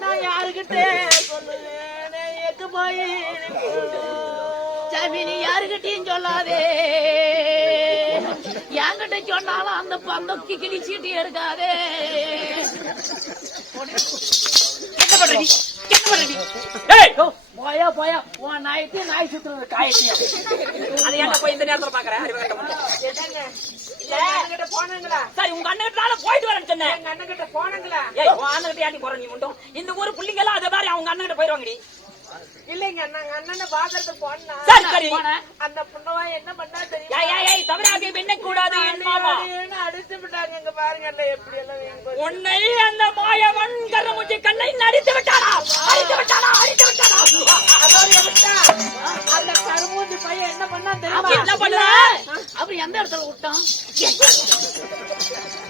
நான் யாருக்கிட்ட சொல்லுவேன் எக்கு போய் சாமி நீ யாருக்கிட்டையும் சொல்லாதே என்கிட்ட சொன்னாலும் அந்த பந்தக்கு கிளி சீட்டி எடுக்காதே என்ன பண்றீ என்ன பண்றீ போயா போயா உன் நாயத்தையும் நாய் சுத்துறது காயத்தையும் அதை ஏன்டா போய் இந்த நேரத்துல பாக்குறேன் போனாங்களா சரி உங்க அண்ணன் கிட்ட போயிட்டு வரேன்னு சொன்னேன் எங்க அண்ணன் கிட்ட போனாங்களா உன் அண்ணன் கிட்ட ஏட்டி போற நீ மட்டும் இந்த ஊர் பிள்ளைங்க எல்லாம் அதே மாதிரி அவங்க அண்ணன் கிட்ட போயிருவாங்கடி இல்லைங்க நாங்க அண்ணனை பாக்குறது போனா அந்த புண்ணவா என்ன பண்ணா தெரியும் தவறாக பின்ன கூடாது அடிச்சு விட்டாங்க எங்க பாருங்க எப்படி எல்லாம் உன்னை அந்த மாயவன் கருமுச்சி கண்ணை அடித்து விட்டாரா அடித்து விட்டாரா அடித்து விட்டாரா அந்த கருமூச்சி பையன் என்ன பண்ணா தெரியுமா என்ன பண்ணா அப்புறம் எந்த இடத்துல விட்டான்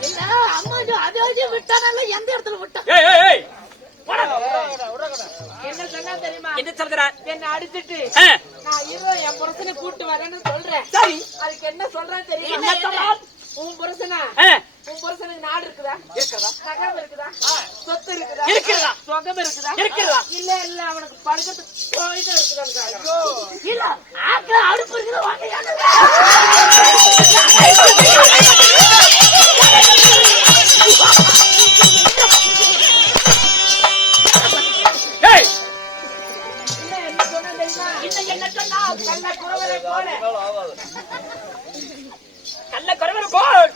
இல்ல அம்மா அதாவது விட்டானால எந்த இடத்துல விட்டான் என்ன சொன்னா தெரியுமா என்ன சொல்ற என்ன அடிச்சிட்டு நான் என் புருஷனை கூட்டு வரேன்னு சொல்றேன் சரி அதுக்கு என்ன சொல்றேன் தெரியுமா உன் புருஷனா உன் புருஷனுக்கு நாடு இருக்குதா இருக்குதா நகரம் இருக்குதா சொத்து இருக்குதா இருக்குதா சொகம் இருக்குதா இருக்குதா இல்ல இல்ல அவனுக்கு படுக்கிறதுக்கு போயிட்டு இருக்குதா இல்ல ஆக்க அடுப்பு இருக்குது வாங்க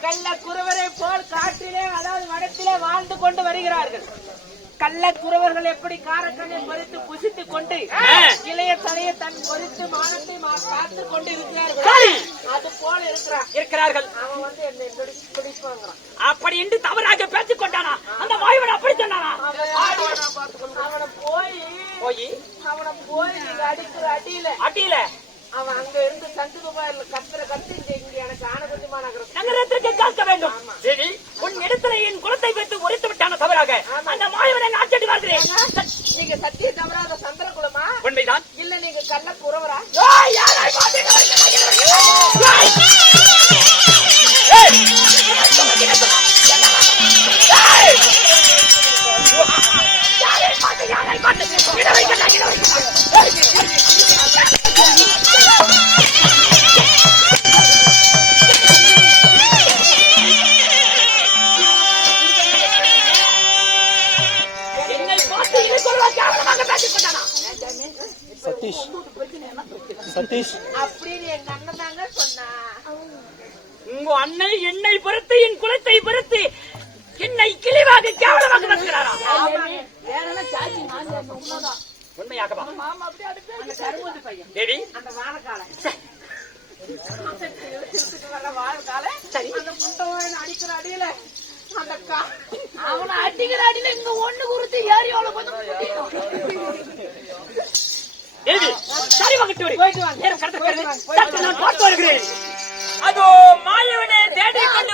கள்ளக்குறவரை போல் காற்றிலே அதாவது வடத்திலே வாழ்ந்து கொண்டு வருகிறார்கள். கள்ளக்குறவர்கள் எப்படி காரக்கண்ணை மறித்து புசித்துக் கொண்டு இளைய தலையை தன் பொறித்து மானத்தை பார்த்து கொண்டு இருக்கிறார்கள், அது போல இருக்கிறார்கள். அவன் வந்து என்னை பிடிப்பாங்கிறான் அப்படி என்று தவறாக பேசிக் கொண்டானா அந்த வாய்வன் அப்படி சொன்னானா? அவனை போய் நீங்க அடிக்கிற அடியில அவன் அங்க இருந்து சந்துகுமாரில் கத்தி இங்க எனக்கு ஆனகுதிமா நகரத்திற்கு காக்க வேண்டும். சரி உன் இடத்துல என் குலத்தை வைத்து உரைத்து விட்டான தவறாக அந்த மாயவனை நாச்சடி வாழ்கிறேன். நீங்க சத்திய தவறாத சந்திர குலமா? உண்மைதான். இல்ல நீங்க கண்ணக்கு உறவரா? சதீஷ் அப்படின்னு எங்க அண்ணன் தாங்க சொன்னா. உங்க அண்ணன் என்னை பொறுத்து என் குலத்தை பொறுத்து என்னை கிளிவாக கேவலமாக நடக்கிறாரா? உண்மையாகவா? தேவி அந்த வாழக்கால சரி அந்த முண்டவன் அடிக்கிற அடியில அந்த அவனை அடிக்கிற அடியில இங்க ஒண்ணு குறித்து ஏரியோல சரி போயிட்டு நான் பார்த்து வருகிறேன். அதோ மாயவனை தேடிக் கொண்டு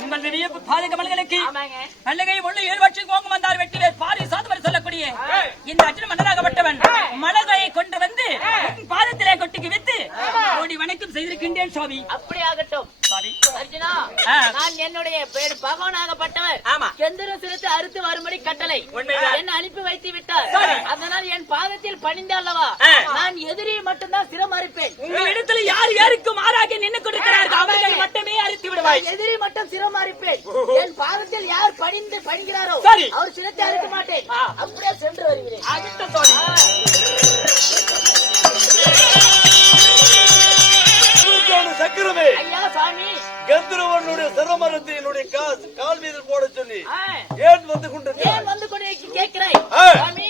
உங்கள் விரிய பாதக மலர்களுக்கு ஆமாங்க. நல்லகை ஒண்ணு 7 வருஷம் கோங்கம் வந்தார் வெட்டிவேர் பாரி சாதவர் சொல்லக்கூடிய இந்த அர்ஜுன மன்னராகப்பட்டவன் மலர்களை கொண்டு வந்து உன் பாதத்திலே கொட்டிக்கு வித்து ஓடி வணக்கம் செய்திருக்கின்றேன் சுவாமி. அப்படி ஆகட்டும். அர்ஜுனா, ஆ. நான் என்னுடைய பேர் பகவானாகப்பட்டவர். ஆமா. எந்திர சிறுத்தை அறுத்து வரும்படி கட்டளை உண்மைதான். என்ன அனுப்பி வைத்து விட்டார். அதனால் என் பாதத்தில் பணிந்த அல்லவா ஆ. நான் எதிரியை மட்டும்தான் சிரம் அறுப்பேன். உங்கள் இடத்துல யார் யாருக்கு மாறாக நின்று கொண்டிருக்கிறார்கள் அவர்களை மட்டுமே அறுத்து விடுவாய். எதிரி மட்டும் சிரம் அறுப்பேன். என் பாதத்தில் யார் பணிகிறாரோ சரி. அவர் சிரத்தை அறுக்க மாட்டேன். அப்படியே சென்று வருகிறேன். ஆகட்டும் தோழி. சக்கரமே ஐயா சாமி, கந்தர்வனுடைய சிரமரத்தை என்னுடைய கால் மீது போட சொல்லி ஆ. ஏன் வந்து கொண்டிருக்கிறாய்? ஏன் வந்து கொண்டு கேட்கிறாய்? ஆ. சாமி,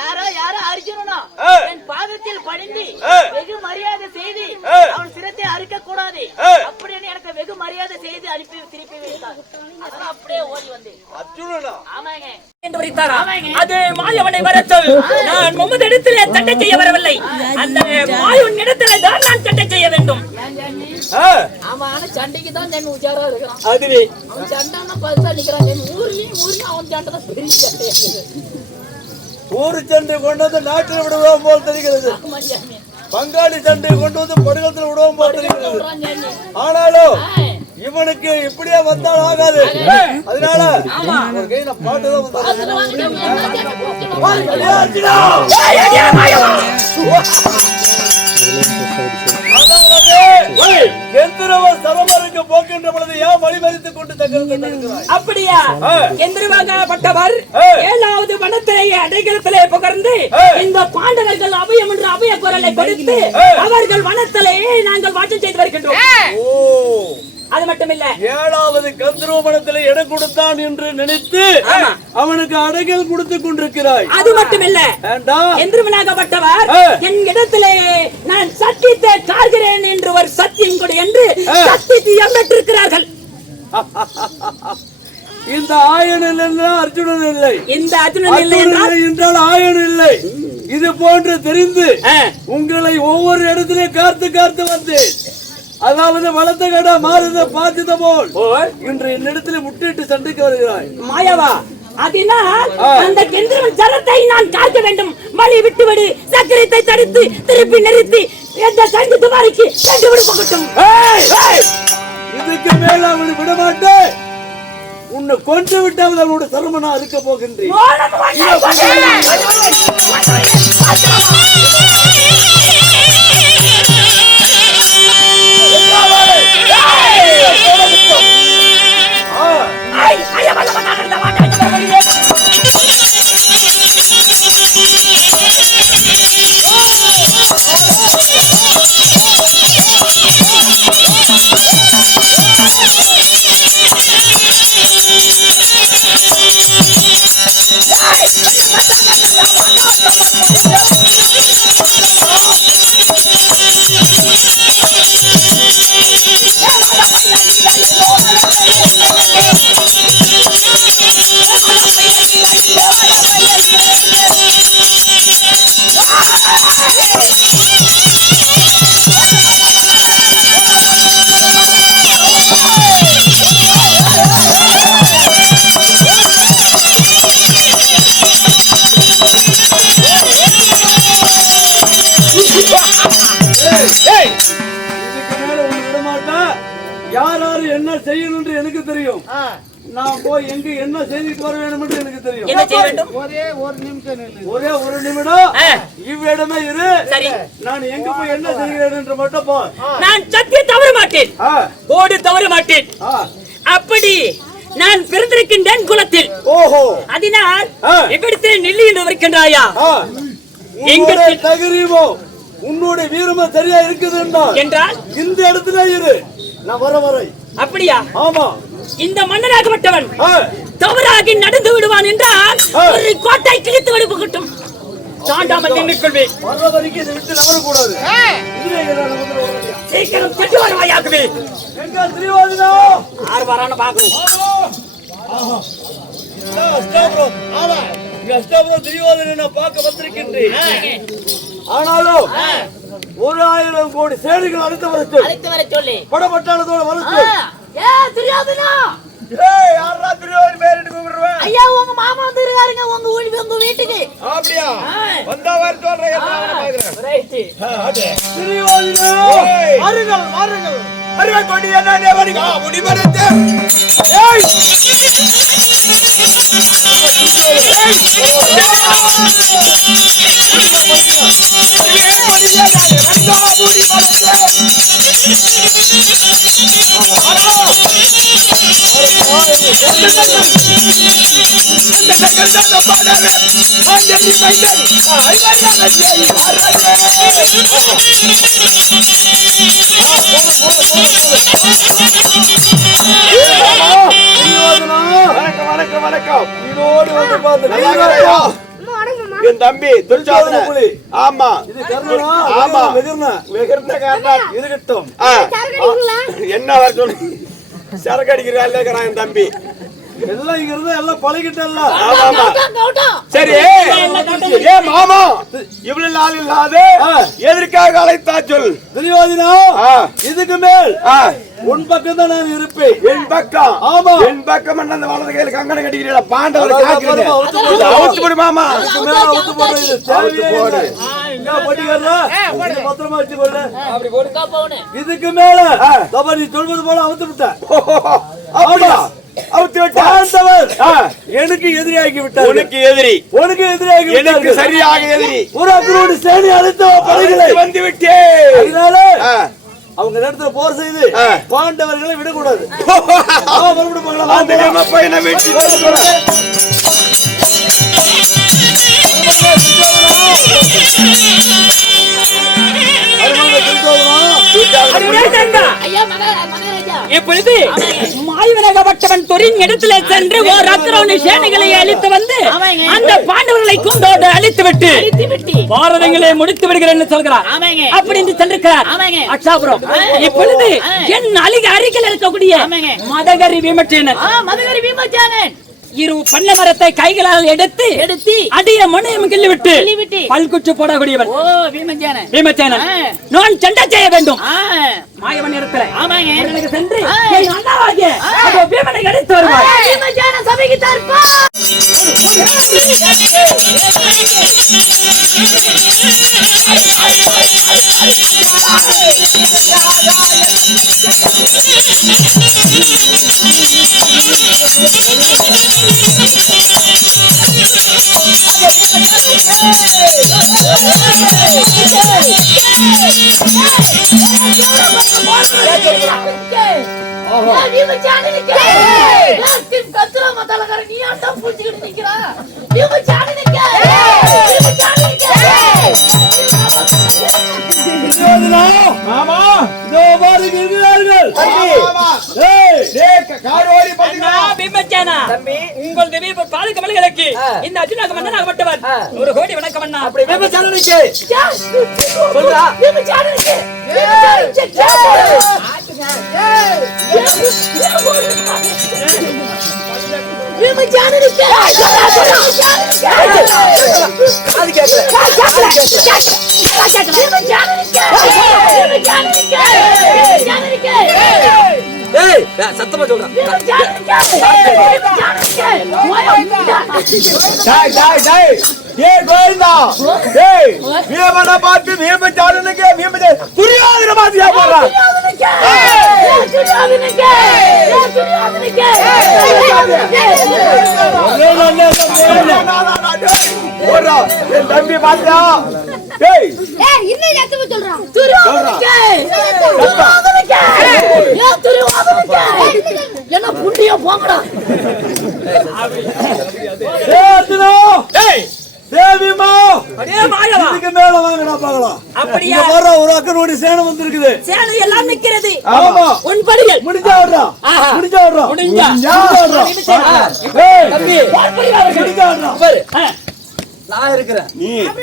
யாரோ அர்ஜுனனா ஆ. என் பாதத்தில் பணிந்து ஆ. வெகு மரியாதை செய்து ஆ. அவன் சிரத்தை அறுக்க கூடாது ஆ. அப்படின்னு எனக்கு வெகு மரியாதை செய்து அனுப்பி திருப்பி வைத்தார். அதனால அப்படியே ஓடி வந்தேன். அர்ஜுனனா? ஆமாங்க. என்று உரைத்தாரா? ஆமாங்க. அது மாயவனை வரச்சொல். நான் முகமது இடத்திலே சட்டை செய்ய வரவில்லை. அந்த மாயவன் இடத்திலே தான் நான் சட்டை செய்ய வேண்டும். ஏன் ஜாமி? ஆ, அவன் ஆனா சண்டைக்கு தான் நான் உஜாரா இருக்கிறான். அதுவே அவன் சண்டைன்னா பரிசா நிக்கிறான். என் ஊர்லயும் அவன் சண்டை தான் பெரிய சண்டையா இருக்குது. ஊரு சண்டை கொண்டு வந்து நாட்டில் விடுவோம் போல் தெரிகிறது. ஆமா ஜாமி. பங்காளி சண்டை கொண்டு வந்து படுகத்தில் விடுவோம் போல் தெரிகிறது. சொல்றான் ஜாமி. ஆனாலும் ஆ. இவனுக்கு இப்படியே வந்தால் ஆகாது. அதனால ஒரு கையில பாட்டுதான் வந்தாரு. அதுல வாங்க ஜாமி. என்ன ஜாமி போக்கணும்? ஏ அர்ஜுனா! அதாவது, கந்தர்வன் சரமருக்கு போக்கின்ற பொழுது ஏன் வழிமறித்துக் கொண்டு தங்களுக்கு தடுக்கிறாய்? அப்படியா? எந்திரவாகப்பட்டவர் 7வது வனத்திலே அடைக்கலத்திலே புகர்ந்து இந்த பாண்டவர்கள் அபயம் என்று அபய குரலை கொடுத்து அவர்கள் வனத்திலே நாங்கள் வாசம் செய்து வருகின்றோம். ஓ, அது மட்டுமில்ல, 7வது கந்தர்வனத்திலே இடம் கொடுத்தான் என்று நினைத்து அவனுக்கு அடைகள் கொடுத்து கொண்டிருக்கிறாய். அது மட்டுமில்ல, வேண்டாம். எந்திரவனாகப்பட்டவர் என் இடத்திலே நான் சத்தியத்தை காக்கிறேன் என்று ஒரு சத்தியம் கொடு என்று சத்தியத்தை பெற்றிருக்கிறார்கள். இந்த ஆயனில் என்றால் அர்ஜுனன் இல்லை. இந்த அர்ஜுனன் இல்லை என்றால் என்றால் ஆயன் இல்லை. இது போன்று தெரிந்து உங்களை ஒவ்வொரு இடத்திலே காத்து வந்து, அதாவது வளர்த்த கடா மாறுத பாத்தித போல் இன்று என்னிடத்திலே முட்டிட்டு சண்டைக்கு வருகிறாய். மாயவா, அதனால் அந்த கந்தர்வன் ஜலத்தை நான் காக்க வேண்டும். வழி விட்டுவிடு, சக்கரத்தை தடுத்து திருப்பி நிறுத்தி எந்த சங்கு துவாரிக்கு சென்று விடுபட்டும். இதுக்கு மேல அவனை விடமாட்டேன். உன்னை கொன்று விட்டால் அவனோட சரமனா அறுக்க போகின்றேன். யாராரு என்ன செய்யணும் என்று எனக்கு தெரியும். நான் போய் எங்க என்ன செய்திட்டு வர வேண்டும் என்று எனக்கு தெரியும். என்ன செய்ய வேண்டும்? ஒரே ஒரு நிமிடம் இவ்விடமே இரு. நான் எங்க போய் என்ன செய்கிறேன் என்று மட்டும் போ. நான் சத்தியம் தவற மாட்டேன், ஓடு தவற மாட்டேன். அப்படி நான் பிறந்திருக்கின்றேன் குலத்தில். ஓஹோ, அதனால் இவ்விடத்தில் நில்லி என்று வருகின்றாயா? எங்களுடைய தகுதியோ உன்னுடைய வீரமா சரியா இருக்குது என்றால் இந்த இடத்துல இரு, நான் வரை. அப்படியா? ஆமா. இந்த மன்னராகப்பட்டவன் தவறாகி நடந்து விடுவான் என்றால் ஒரு கோட்டை கிழித்து விடுபட்டும். தாண்டாமல் நின்றுக் கொள்வேன். வர வரைக்கும் இதை விட்டு நகரக்கூடாது. சீக்கிரம் சென்று வருவாயாகவே. எங்க திரிவாதினா யார் வரான்னு பாக்கணும். திரிவாதினை நான் பார்க்க வந்திருக்கின்றேன். ஆனாலும் 1000 கோடி சேனைகள் அழைத்து வர சொல்லி அழைத்து வர சொல்லி படப்பட்டாளத்தோட வர சொல்லி தெரியாதுனா ஐயா உங்க மாமா வந்து இருக்காருங்க உங்க வீட்டுக்கு. அப்படியா? வந்தா வர சொல்றேன். ரைட். மாறுங்கள் மாறுங்கள். அருகே கொடி என்ன தேவனிகா முடிமரத்தே. ஏய் வணக்கம் வணக்கம் வணக்கம். என் தம்பி துர்ஜாதன புலி. ஆமா இது கர்ணனா? ஆமா. வெகுர்ண காரணம் இருக்கட்டும். என்ன வர சொல்லு சரக்கு அடிக்கிறான் என் தம்பி. எல்லாம் இங்க இருந்து எல்லாம் பழகிட்டல்ல. ஆமா ஆமா சரி. ஏ மாமா இவ்வளவு நாள் இல்லாத எதற்காக அழைத்தா சொல். துரியோதனா, இதுக்கு மேல் உன் பக்கம் தான் நான் இருப்பேன். என் பக்கம்? ஆமா. என் பக்கம் அந்த வலது கையில கங்கணம் கட்டிக்கிறீங்களா பாண்டவரை காக்குறீங்க. அவுத்து போடு மாமா. இதுக்கு மேல அவுத்து போடு. இது தேவையே இல்லை. இங்க போட்டீங்களா? இது பத்திரமா வச்சு போடு. அப்படி போடுக்கா போனே. இதுக்கு மேல தப்பா நீ சொல்வது போல அவுத்து விட்ட. அப்படியா? அவுத்து விட்டா எனக்கு எதிரியாகி விட்டார். உனக்கு எதிரி? உனக்கு எதிரியாகி எனக்கு சரியாக எதிரி. ஒரு அக்ரோடு சேனை அழைத்து படைகளை வந்து விட்டேன். அதனால அவங்க இடத்துல போர் செய்து பாண்டவர்களை விடக்கூடாது. அந்த பையனை வெட்டி இப்பொழுது மாயவனகப்பட்டவன் தொரின் இடத்துல சென்று ஓர் அக்ரோணி சேனைகளை அழித்து வந்து அந்த பாண்டவர்களை கொண்டோடு அழித்து விட்டு பாரதங்களை முடித்து விடுகிறேன் சொல்கிறார். அப்படி என்று சென்றிருக்கிறார் அக்ஷாபுரம். இப்பொழுது என் அருகில் இருக்கக்கூடிய மதகரி விமர்சனன் இரு பண்ண மரத்தை கைகளால் எடுத்து அடிய மனையும் கிள்ளிவிட்டு பல்குச்சு போடக்கூடியவன் பீமசேனன். நான் சண்டை செய்ய வேண்டும் மாயவன் இடத்துல எனக்கு சென்று என் அண்ணாவாகிய பீமனை அடித்து வருவார். பாதுகாவலர்களுக்கு இந்த அர்ஜுனாக மன்னனாகப்பட்டவர் 100 கோடி வணக்கம் அண்ணா. சத்தமா சொல்றேன். பார்த்து புரியாத மாதிரியா போடுறான். என் தம்பி பாத்தியா என்ன புண்டியா போங்கடா. தேவிமா இதுக்கு மேல வாங்கடா பாக்கலாம். அப்படியே வர ஒரு அக்கனோடி சேனை வந்திருக்குது. சேனை எல்லாம் நிக்கிறது. ஆமா உன் படிகள் முடிஞ்சா வர்றா. முடிஞ்சா வர்றா. முடிஞ்சா ஏய் தம்பி முடிஞ்சா வர்றா. பாரு நான் இருக்கிறேன்.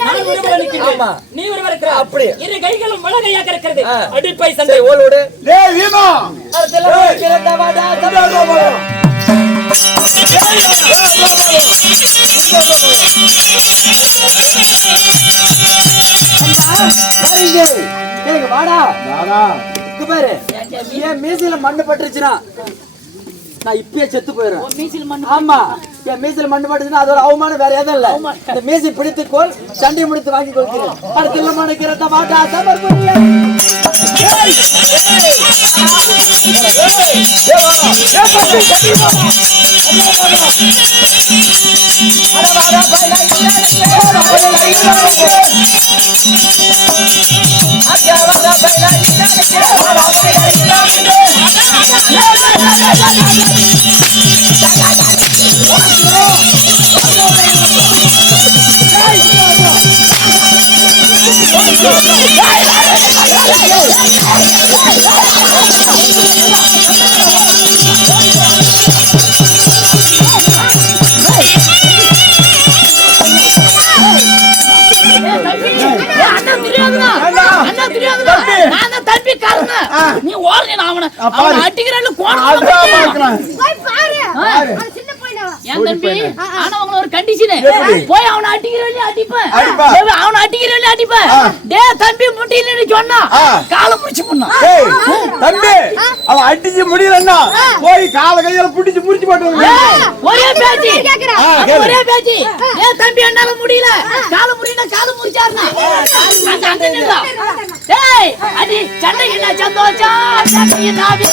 நான் ஒருவன் நிக்கிறேன். ஆமா நீ ஒருவன் இருக்கிற. அப்படி இரு கைகளும் வலகையாக இருக்கிறது. அடிப்பை சண்டை சரி ஓடு. டேய் வீமா அரசல கிரதவாடா தபாடா வாடா வாடா பாரு. ஏன் மீசையில மண்ணு பட்டுருச்சுனா நான் இப்பயே செத்து போயிடுறேன். மீசில் மண் ஆமா, என் மீசில் மண்ணு மாட்டுச்சுன்னா அது ஒரு அவமானம், வேற எதுவும் இல்ல. இந்த மீசி பிடித்துக்கோள், சண்டை முடித்து வாங்கி கொடுக்கிறேன். அடுத்த மணிக்கிறத மாட்டா தவறு புரிய. நீ ஓடுங்க அவனை அடிக்கிறான்னு என் தம்பி. ஆனா அவங்கள ஒரு கண்டிஷன், போய் அவனை அடிக்கிறவனே அடிப்பேன், அவனை அடிக்கிறவனே அடிப்பேன். டே தம்பி முட்டின்னு சொன்னா காலை முடிச்சு பண்ணா. தம்பி அவன் அடிச்சு முடியலன்னா போய் கால கையில புடிச்சு முடிச்சு போட்டு ஒரே பேச்சு ஒரே பேச்சு. ஏ தம்பி என்னால முடியல, காலை முடியல, காலை முடிச்சாருன்னா டேய் அடி சண்டைக்கு என்ன சந்தோஷம், சண்டைக்கு நாவி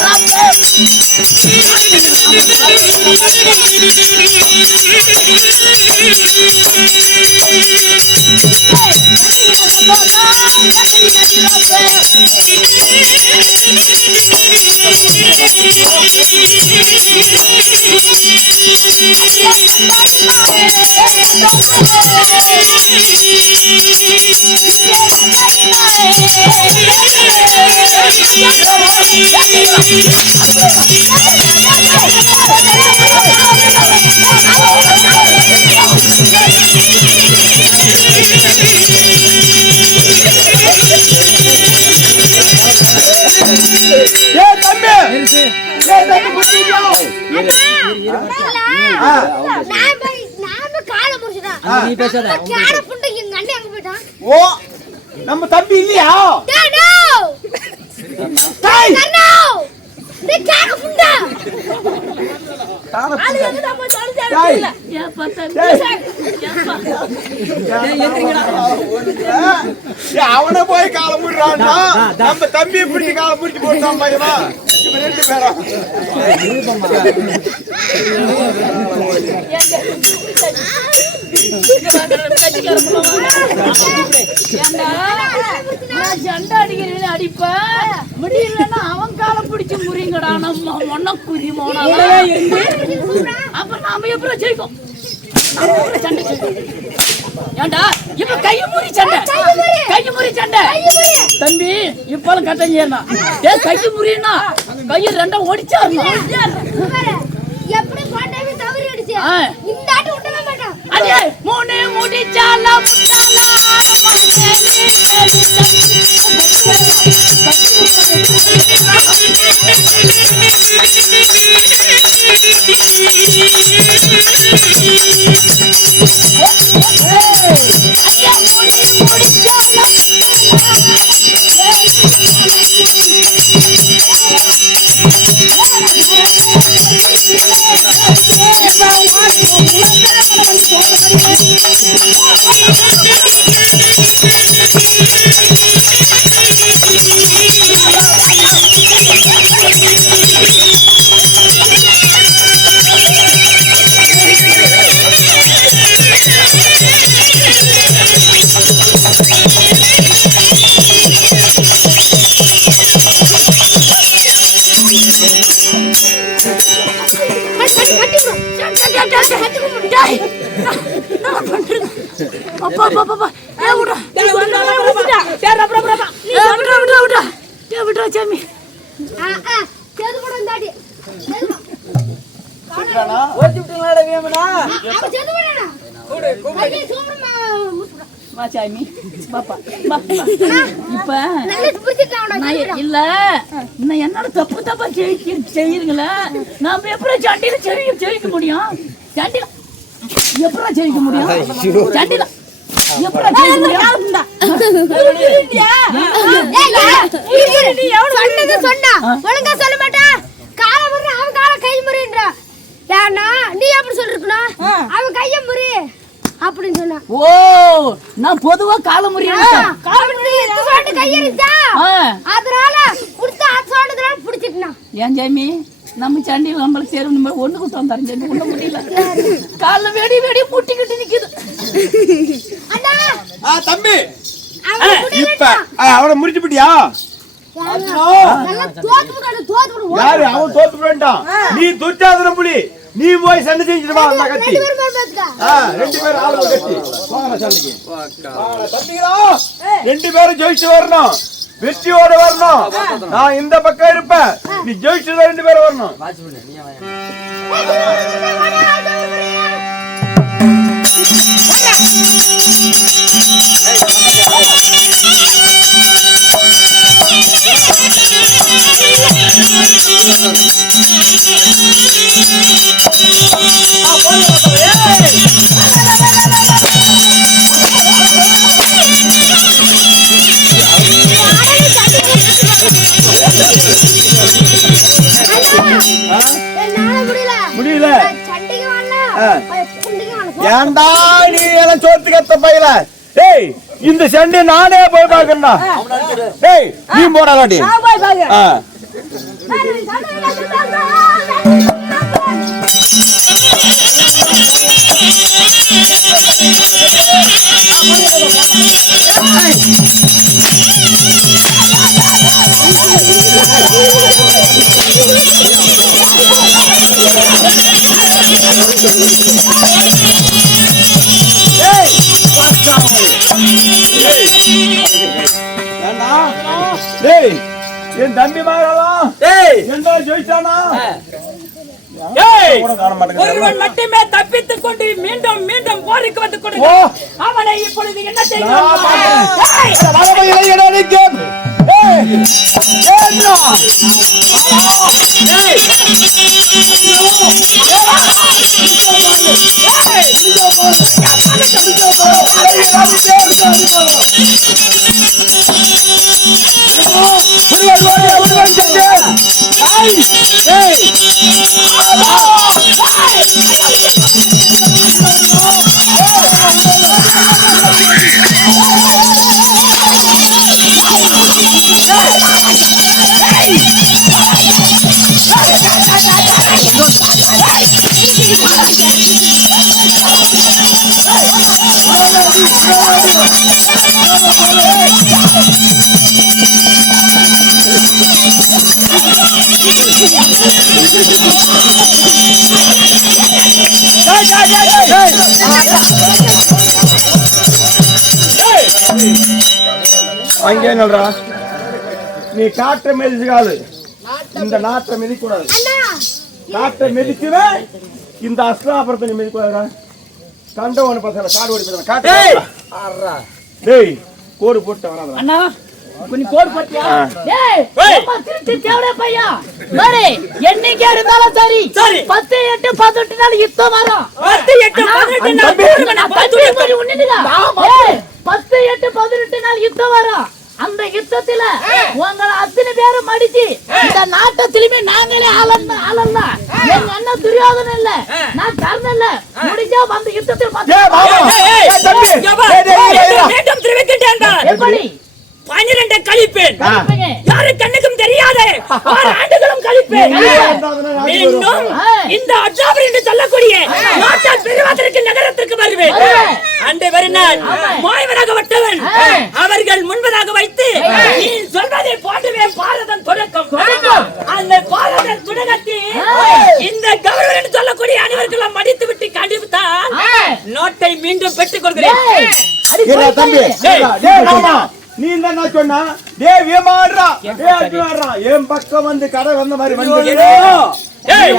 நம்ம தம்பி இல்லையா? அவனை போய் கால முடிறான்னா நம்ம தம்பி பிடிச்சி கால முடிச்சு போட்டான் பையனா. இப்ப ரெண்டு பேரும் சண்டை அடிக்கிறேன்னு அடிப்ப முடியலன்னா அவன் காலை பிடிச்சு முறிங்கடா. நம்ம ஒன்ன குதி மோனா அப்ப நாம எப்படி ஜெயிக்கும்? சண்டை ஏண்டா இப்ப கை முறி சண்டை, கை முறி சண்டை. தம்பி இப்பெல்லாம் கட்டஞ்சா கை முறினா கையை ரெண்டா ஒடிச்சாருமா. எப்படி போட்டவே தவறி அடிச்சு இந்த ஆட்ட விடவே மாட்டான். அடே மூணு முடிச்சால முட்டால இல்ல என்னோட தப்பு தப்பா செய்யுங்களா? நாம எப்படி சண்டையில ஜெயிக்க முடியும்? சண்டையில எப்படி ஜெயிக்க முடியும்? சண்டையில எப்படி ஜெயிக்க முடியும்? சொன்னா ஒழுங்கா சொல்ல மாட்டா. கால முறை அவன் கால கை முறைன்றா ஏன்னா நீ எப்படி சொல்லிருக்கணும் அவன் கைய முறி அப்படின்னு சொன்னா. ஓ நான் பொதுவா கால முறியா கையெழுத்தா அதனால குடுத்த அசோண்டதுனால புடிச்சிட்டான். ஏன் ஜாமி நம்ம சண்டி நம்மளுக்கு சேரும் நம்ம ஒண்ணு குத்து வந்தாரு ஜாமி ஒண்ணு முடியல கால்ல வெடி வெடி முட்டிக்கிட்டு நிக்குது. அண்ணா தம்பி இப்ப அவனை முடிச்சு பிடியா? யாரு அவன் தோத்து போயிட்டான். நீ துச்சாதன புலி, நீ போய் சண்டை செஞ்சுட்டு வா. கத்தி 2 பேரும் ஆளு கட்டி வாங்க சண்டைக்கு. தம்பிகளா 2 பேரும் ஜெயிச்சு வரணும், வெற்றியோட வரணும். நான் இந்த பக்கம் இருப்பேன், நீ ஜெயிச்சு 2 பேரும் வரணும். முடியல ஏண்டா நீ எல்லாம் சோத்து கத்த பையல. ஏய் இந்த சண்டை நானே போய் பாக்கறேன்டா. ஏய் நீ போடாடி. என் தம்பி மகளாம் என்ன ஜெயிச்சானா? ஒருவன் மட்டுமே தப்பித்துக் கொண்டு மீண்டும் மீண்டும் போருக்கு வந்து கொடுங்க. அவனை இப்பொழுது என்ன செய்யணும்? அங்கே நல்றா நீ காற்றை மிதிச்சுக்காது, இந்த நாட்டை மிதிக்கூடாது. காற்றை மிதிச்சுவே இந்த அஸ்லாபுரத்தை நீ மிதிக்கூடாதுடா. கண்டவனு பசங்க காடு ஓடி போய் காட்டு. டேய் கோடு போட்டு வராதடா அண்ணா. நீ கோடு போட்டியா? டேய் அம்மா திருட்டு தேவடே பையா. சரி என்னைக்கு இருந்தாலும் சரி 10 8 18 நாள் யுத்தம் வரும். 10 8 18 நாள் பத்துடி மாதிரி உன்னிடுடா. ஏய் 10 8 18 நாள் யுத்தம் வரும். அந்த யுத்தத்துல உங்களை அத்தனை பேரும் மடிச்சு இந்த நாட்டை திரும்பி நாங்களே ஆளல்ல. எங்க அண்ணன் துரியோதனன் இல்ல, நான் கர்ணன் இல்ல. முடிஞ்சா அந்த யுத்தத்தில் எப்படி 12 கழிப்பேன். யாரு கண்ணுக்கும் தெரியாதே 6 ஆண்டுகளும் கழிப்பேன். மீண்டும் இந்த அஜாபர் என்று சொல்லக்கூடிய நாட்டால் பெருவாதற்கு நகரத்திற்கு வருவேன். அண்டை வருநாள் மாயவராகப்பட்டவன் அவர்கள் முன்பதாக வைத்து நீ சொல்வதை போட்டுவே பாரதம் தொடக்கம். அந்த பாரதம் தொடக்கத்தில் இந்த கௌரவன் என்று சொல்லக்கூடிய அனைவருக்கெல்லாம் மடித்து விட்டு கண்டிப்பான் நோட்டை மீண்டும் பெற்றுக் கொள்கிறேன். நீ என்ன சொன்னா? டேய் விமாடுறா, டேய் அடிவாடுறா, என் பக்கம் வந்து கடை வந்த மாதிரி வந்து ஏய்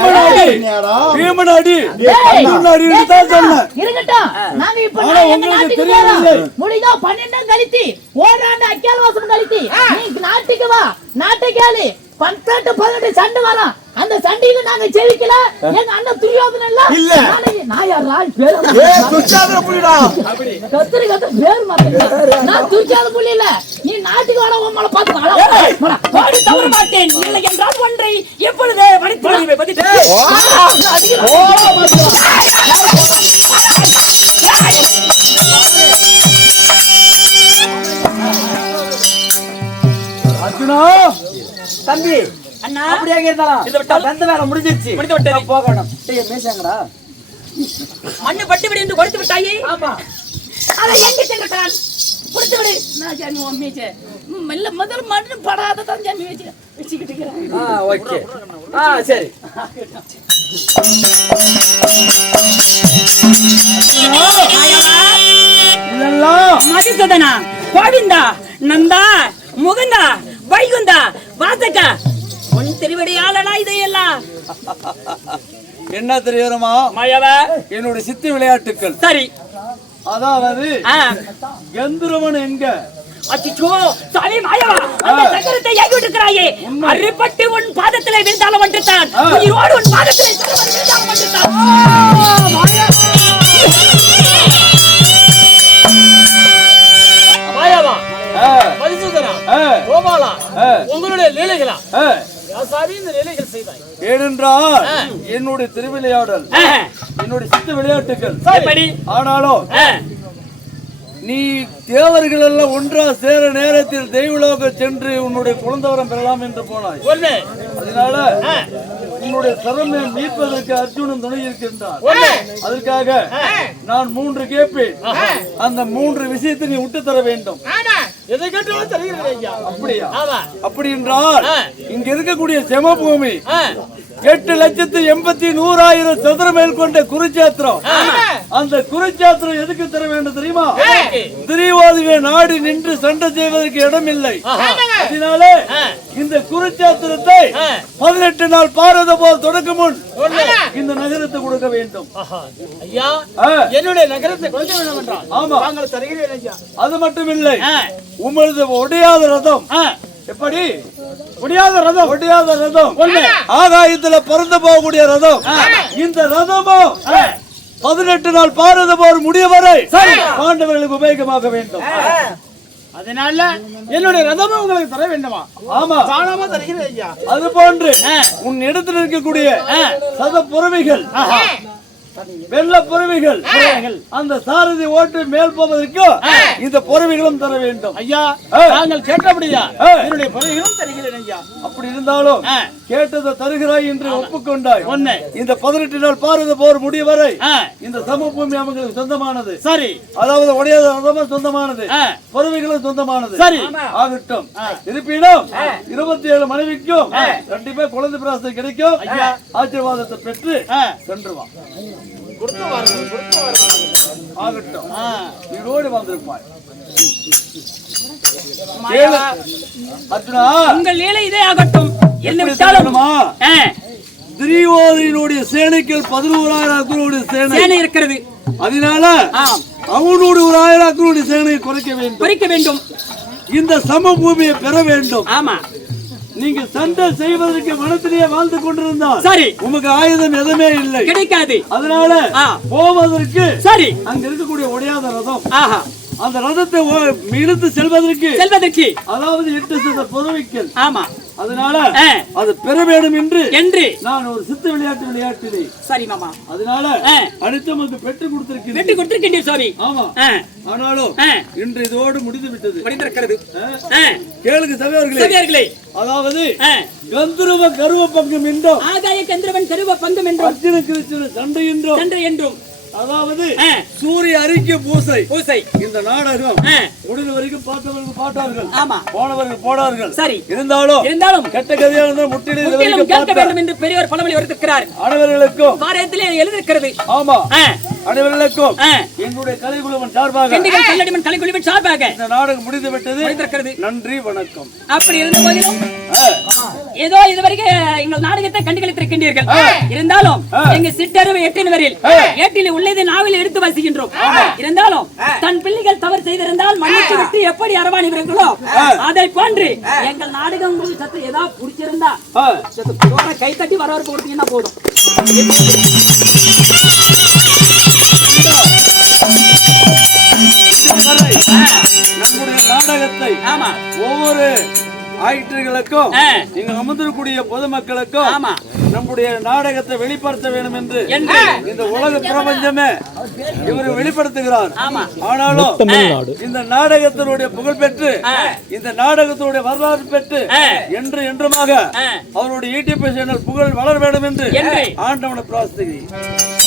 விமாடி தான் சொன்னேன். இருக்கட்டும், நாங்க இப்ப உங்களுக்கு தெரியல. முடிஞ்சா 12 கழித்து ஓராண்டு அக்கியால் வாசம் கழித்து நீ நாட்டுக்கு வா. நாட்டை கேளு 18 சண்டை வரும். அந்த சண்டையில நாங்க ஜெயிக்கல. எங்க அண்ணன் துரியோதனன் இல்ல. நான் யார் ராஜ் பேர் துச்சாதன புலிடா. கத்திரி பேர் மாட்டேன். நான் துரியோதன புலி இல்ல. நீ நாட்டுக்கு வர உம்மள பாத்து வாடா. பாடி தவற மாட்டேன். இல்லை என்றால் ஒன்றை எப்பொழுது வடித்து பத்தி அர்ஜுனா தம்பி அண்ணா அப்படியே இருந்தாலும் இத விட்டா தந்த வேலை முடிஞ்சிருச்சு. முடிந்து விட்டது. போகணும். மேசாங்கடா மண்ணு பட்டு விடு என்று கொடுத்து விட்டாயே. ஆமா அதை எங்க சென்றான் கொடுத்து விடு. நான் ஜாமி உம்மீச்சே மெல்ல முதல் மண்ணு படாத தான் ஜாமி வச்சிக்கிட்டு இருக்கேன். ஓகே சரி இதெல்லாம் மதிசதனா கோவிந்தா நந்தா முகுந்தா வைகுந்தா வாசகா உன் திருவடியாளடா இதையெல்லாம். என்ன தெரியுமா மாயவ என்னுடைய சித்து விளையாட்டுக்கள். சரி அதாவது கந்தர்வன் எங்க அச்சோ சாமி மாயவா அந்த சக்கரத்தை ஏகி விட்டுக்கிறாயே. அரிப்பட்டு உன் பாதத்திலே விழுந்தாலும் ஒன்றுதான். உயிரோடு உன் பாதத்திலே சரவணன் விழுந்தாலும் ஒன்றுதான். மாயாவா மதுசூதனா கோபாலா உங்களுடைய லீலைகளா சாமி இந்த லீலைகள் செய்தாய் ஏனென்றால் என்னுடைய திருவிளையாடல் என்னுடைய சித்து விளையாட்டுகள். எப்படி ஆனாலும் நீ தேவர்கள் எல்லாம் ஒன்றா சேர நேரத்தில் தெய்வலோக சென்று உன்னுடைய குழந்தவரம் பெறலாம் என்று போனாய். அதனால உன்னுடைய திறமை மீட்பதற்கு அர்ஜுனன் துணை இருக்கின்றார். அதற்காக நான் 3 கேட்பேன். அந்த 3 விஷயத்தை நீ விட்டு தர வேண்டும். எதை கேட்டாலும் தருகிறேன் ஐயா. அப்படியா? ஆமா. அப்படி என்றால் இங்க இருக்கக்கூடிய செமபூமி 8,80,100,000 சதுர மைல் கொண்ட குருச்சேத்திரம். அந்த குருச்சேத்திரம் எதுக்கு தர வேண்டும் தெரியுமா? திரிவாதிக நாடு நின்று சண்டை செய்வதற்கு இடமில்லை. அதனால இந்த குருச்சேத்திரத்தை 18 நாள் பாரத போர் தொடக்கும் முன் இந்த நகரத்தை கொடுக்க வேண்டும். ஐயா என்னுடைய நகரத்தை கொடுக்க வேண்டும் என்றால் ஆமா நாங்கள் தருகிறேன் ஐயா. அது மட்டும் இல்லை, உங்களது ஒடியாத ரதம். எப்படி ஒடியாத ரதம் ஆகாயத்துல பறந்து போகக்கூடிய ரதம். இந்த ரதமும் 18 நாள் பாரத போர் முடிய வரை பாண்டவர்களுக்கு உபயோகமாக வேண்டும். அதனால என்னுடைய ரதமும் உங்களுக்கு தர வேண்டுமா? ஆமா தானாமா தருகிறேன் ஐயா. அது போன்று உன் இடத்தில் இருக்கக்கூடிய சத புறவிகள் வெள்ள புறவிகள் அந்த சாரதி ஓட்டு மேல் போவதற்கு இந்த புறவிகளும் தர வேண்டும். ஐயா நாங்கள் கேட்டபடியா என்னுடைய பொருள்களும் தருகிறேன் ஐயா. அப்படி இருந்தாலும் கேட்டதை தருகிறாய் என்று ஒப்புக்கொண்டாய். இந்த 18 நாள் பாரத போர் முடிய வரை இந்த சமபூமி அவங்களுக்கு சொந்தமானது. சரி. அதாவது உடையாத ரதமும் சொந்தமானது, புறவிகளும் சொந்தமானது. சரி ஆகட்டும். இருப்பினும் 27 மனைவிக்கும் கண்டிப்பா குழந்தை பிராசம் கிடைக்கும். ஆசீர்வாதத்தை பெற்று சென்றுவான். ஆகட்டும். இதோடு வந்திருப்பாய். அர்ஜுனா உங்கள் லீலை இதே ஆகட்டும். என்ன விட்டாலும் திரியோதனுடைய சேனைக்கு 11,000 சேனை இருக்கிறது. அதனால அவனோடு 1,000 சேனையை குறைக்க வேண்டும். இந்த சமபூமியை பெற வேண்டும். ஆமா நீங்க சண்டை செய்வதற்கு மனத்திலேயே வாழ்ந்து கொண்டிருந்தால் சரி உமக்கு ஆயுதம் எதுவுமே இல்லை, கிடைக்காது. அதனால போவதற்கு சரி அங்க இருக்கக்கூடிய உடையாத ரதம், அந்த ரதத்தை இழுத்து செல்வதற்கு அதாவது 8 சத புறவிகள். ஆமா அதனால அது பெற வேண்டும் என்று நான் ஒரு சித்து விளையாட்டு. சரி மாமா. அதனால அனைத்தும் பெற்று கொடுத்திருக்கிறேன் சாமி. ஆமா. ஆனாலும் இன்று இதோடு முடிந்திருக்கிறது. கேளுங்க சபையர்களே. அதாவது கந்தர்வ கருவ பங்கம் என்றும் ஆகாய கந்தர்வன் கருவ பங்கம் என்றும் அர்ஜுன கிருஷ்ணன் சண்டை என்றும் அதாவது சூரிய அறிக்கை பூசை இந்த நாடகம் முடிந்த வரைக்கும் பார்த்தவர்கள் பாட்டார்கள், போனவர்கள் போனார்கள். சரி இருந்தாலும் கெட்ட கதையான முற்றிலும் கேட்க வேண்டும் என்று பெரியவர் பழமொழி வருகிறார். அனைவருக்கும் வாரியத்திலே எழுதியிருக்கிறது. ஆமா அனைவருக்கும் என்னுடைய கலைக்குழுவின் சார்பாக இந்த நாடகம் முடிந்து விட்டது. நன்றி வணக்கம். அப்படி இருந்த போதிலும் ஏதோ இதுவரைக்கும் எங்கள் நாடகத்தை கண்டுகளித்திருக்கின்றீர்கள். இருந்தாலும் எங்க சிற்றறிவு ஏட்டில் உள்ளதை நாவில் எடுத்து வசிக்கின்றோம். இருந்தாலும் தன் பிள்ளைகள் தவறு செய்திருந்தால் மன்னித்து விட்டு எப்படி அரவாணிவீர்களோ அதை போன்று எங்கள் நாடகம் உங்களுக்கு சத்து ஏதாவது பிடிச்சிருந்தா கை தட்டி வரவருக்கு கொடுத்தீங்கன்னா போதும். நம்முடைய நாடகத்தை ஒவ்வொரு ஆக்டர்களுக்கும் இங்க அமர்ந்திருக்கூடிய பொதுமக்களுக்கும் நம்முடைய நாடகத்தை வெளிப்படுத்த வேண்டும் என்று இந்த உலக பிரபஞ்சமே இவர் வெளிப்படுத்துகிறார். ஆனாலும் இந்த நாடகத்தினுடைய புகழ் பெற்று இந்த நாடகத்தினுடைய வரலாறு பெற்று என்று என்றுமாக அவருடைய யூடியூப் சேனல் புகழ் வளர வேண்டும் என்று ஆண்டவனை பிரார்த்திக்கிறேன்.